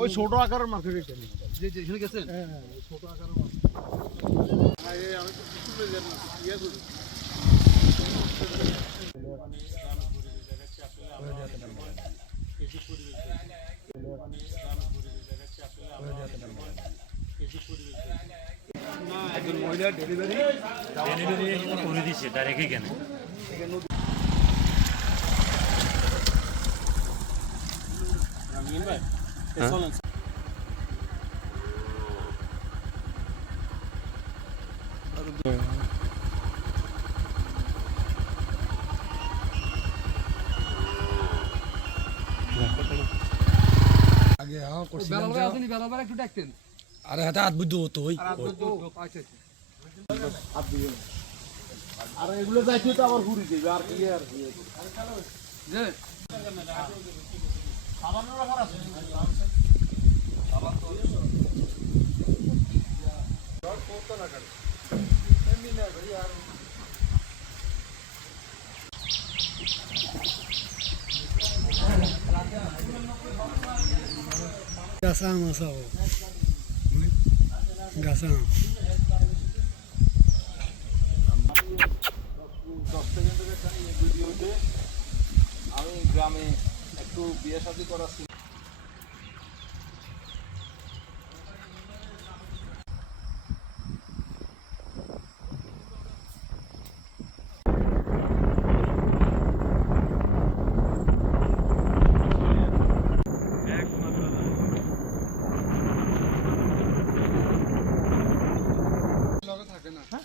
ওই ছোট আকারের মার্কেটে কেন? যে যে এখানে গেছেন? হ্যাঁ ছোট আকারের মার্কেট আমি তো কিছু ইয়ে করি। একজন মহিলা ডেলিভারি করে দিচ্ছে ডাইরেক্ট কেন? আগে হ্যাঁ করছিলাম বেলাবেলা আসেনি বেলাবেলা একটু ডাকতেন। আরে হাতে হাত বুদ্ধ হতো ওই। আচ্ছা আচ্ছা। আর এগুলো যাইতে তো আবার ঘুরি দেবে আর কি আর কি। যে গাছা মাছা গাছা দশ সেকেন্ডের একটা ভিডিওতে আমি গ্রামে একটু বিয়ে শাদী করাচ্ছি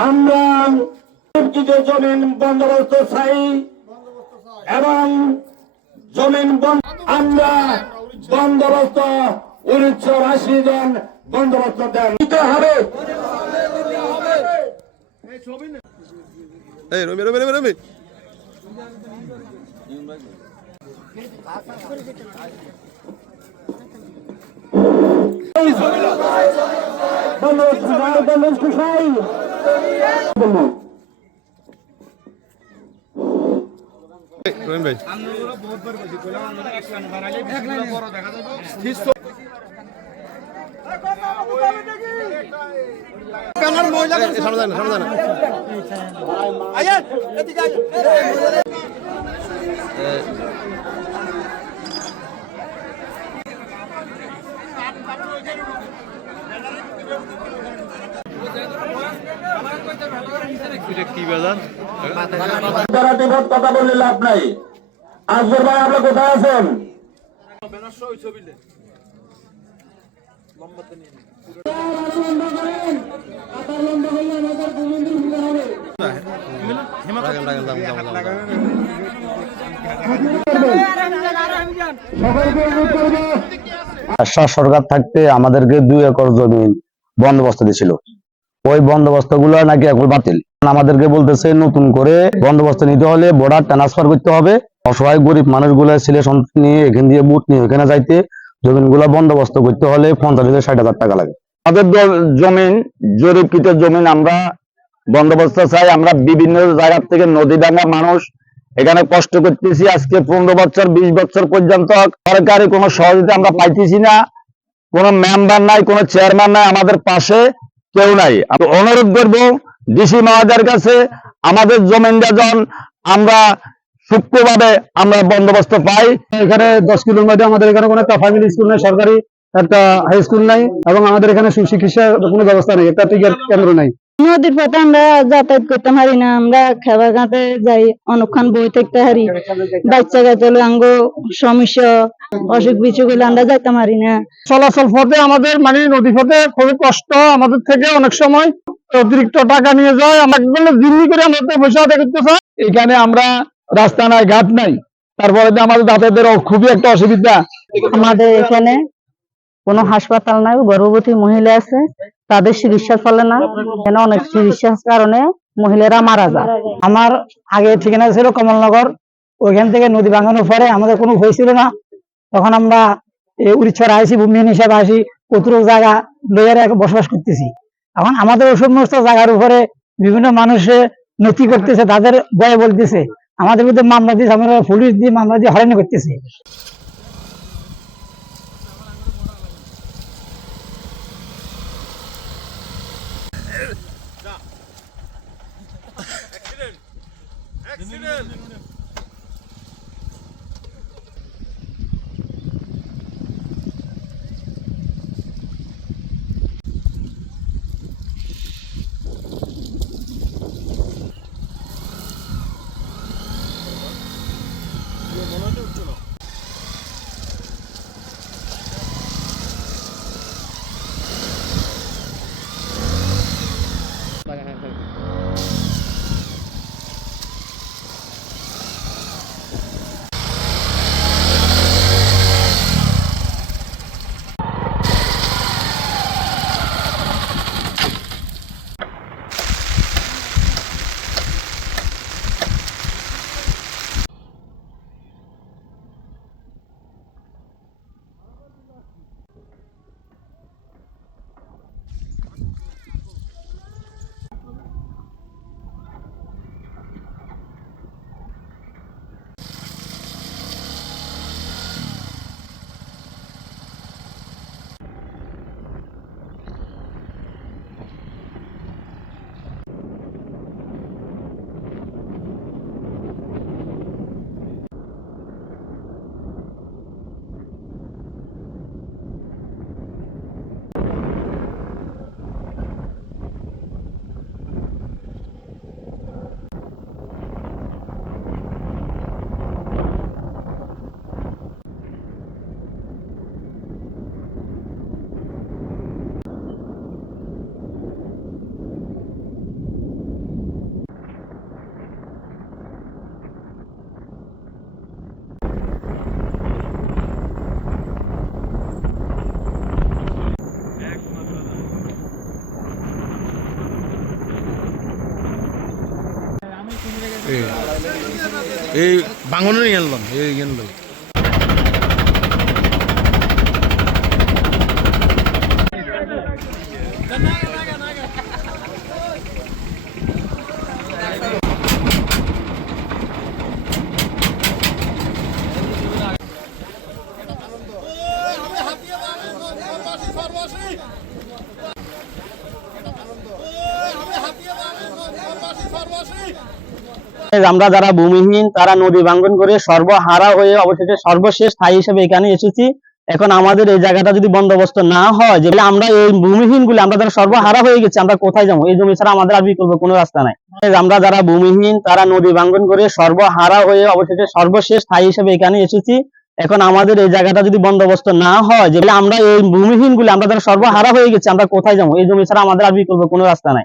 আমরা জমিন বন্দোবস্ত চাই এবং জমিন আমরা বন্দোবস্ত উনিশশো আশি জন বন্দোবস্ত দেন। দিতে হবে। এই রমি রমি রমি রমি। বন্দোবস্ত বন্দোবস্ত চাই বলুন রহিম ভাই এই, সামনে যান সামনে যান এটা কি বাজার যারা বিপদ কথা বললে লাভ নাই। আজকের ভাই আপনি কোথায় আছেন? সরকার থাকতে আমাদেরকে দুই একর জমি বন্দোবস্ত দিয়েছিল। ওই বন্দোবস্তগুলো নাকি এখন বাতিল। আমাদেরকে বলতেছে, নতুন করে বন্দোবস্ত নিতে হলে বর্ডার ট্রান্সফার করতে হবে। অসহায় গরিব মানুষগুলো ছেলে সন্তান নিয়ে এখান দিয়ে বুট নিয়ে ওখানে যাইতে, জমিনগুলো বন্দোবস্ত করতে হলে পঞ্চাশ থেকে ষাট হাজার টাকা লাগে। আমাদের জমিন, জরিপকৃত জমিন আমরা বন্দোবস্ত চাই। আমরা বিভিন্ন জায়গা থেকে নদী ডাঙ্গা মানুষ এখানে কষ্ট করতেছি। আজকে পনেরো বছর, বিশ বছর পর্যন্ত সরকারি কোনো সহযোগিতা আমরা পাইতেছি না। কোনো মেম্বার নাই, কোনো চেয়ারম্যান নাই আমাদের পাশে। কেউ নাই। আমি অনুরোধ করব, ডিসি মহাদের কাছে আমাদের জমিন যখন আমরা সূক্ষ্মভাবে আমরা বন্দোবস্ত পাই। এখানে দশ কিলোর মধ্যে আমাদের এখানে কোনো একটা ফ্যামিলি স্কুল নেই, সরকারি, একটা হাই স্কুল নাই, এবং আমাদের এখানে সুচিকিৎসার কোনো ব্যবস্থা নেই, একটা টিকার কেন্দ্র নাই। নদীর পথে আমরা যাতায়াত করতে পারি না আমরা খাবার ঘাটে যাই অনেকক্ষণ বই থাকতে পারি বাচ্চা কাচ্চা আঙ্গ সমস্যা অসুখ বিসুখ হলে আমরা যাইতে পারি না। চলাচল পথে আমাদের মানে নদী পথে খুবই কষ্ট আমাদের থেকে অনেক সময়। অতিরিক্ত টাকা নিয়ে যায় আমাকে বললে জিম্মি করে আমাদের পয়সা আদায় করতে চায় এখানে আমরা রাস্তা নাই ঘাট নাই। তারপরে আমাদের যাতায়াতের খুবই একটা অসুবিধা। আমাদের এখানে কোনো হাসপাতাল নাই গর্ভবতী মহিলা আছে। তাদের চিকিৎসা চলে না এখানে অনেক চিকিৎসার কারণে মহিলারা মারা যায়। আমার আগে ঠিকানা ছিল কমলনগর, ওইখান থেকে নদী ভাঙানোর পরে আমাদের কোনো ভয় ছিল না। তখন আমরা উড়িষ্যার আসি ভূমিহীন হিসাবে আসি কত জায়গা লইয়ারে বসবাস করতেছি। এখন আমাদের ওই সমস্ত জায়গার উপরে বিভিন্ন মানুষে নথি করতেছে, তাদের ভয়ে বলতেছে। আমাদের বিরুদ্ধে মামলা দিয়েছে, আমরা পুলিশ দিয়ে মামলা দিয়ে হয়রানি করতেছি। এই বাঙনও নিয়ে আনলাম এই গেল আমরা যারা ভূমিহীন, তারা নদী ভাঙ্গন করে সর্বহারা হয়ে অবশেষে সর্বশেষ স্থায়ী হিসেবে এখানে এসেছি। এখন আমাদের এই জায়গাটা যদি বন্দোবস্ত না হয়, যে আমরা এই ভূমিহীন গুলি, আমরা যারা সর্বহারা হয়ে গেছি, আমরা কোথায় যাব? এই জমি ছাড়া আমাদের আর বিকল্প কোনো রাস্তা নাই। আমরা যারা ভূমিহীন, তারা নদী ভাঙ্গন করে সর্বহারা হয়ে অবশেষে সর্বশেষ স্থায়ী হিসেবে এখানে এসেছি। এখন আমাদের এই জায়গাটা যদি বন্দোবস্ত না হয়, যে আমরা এই ভূমিহীন গুলি, আমরা যারা সর্বহারা হয়ে গেছি, আমরা কোথায় যাব? এই জমি ছাড়া আমাদের আর বিকল্প কোনো রাস্তা নাই।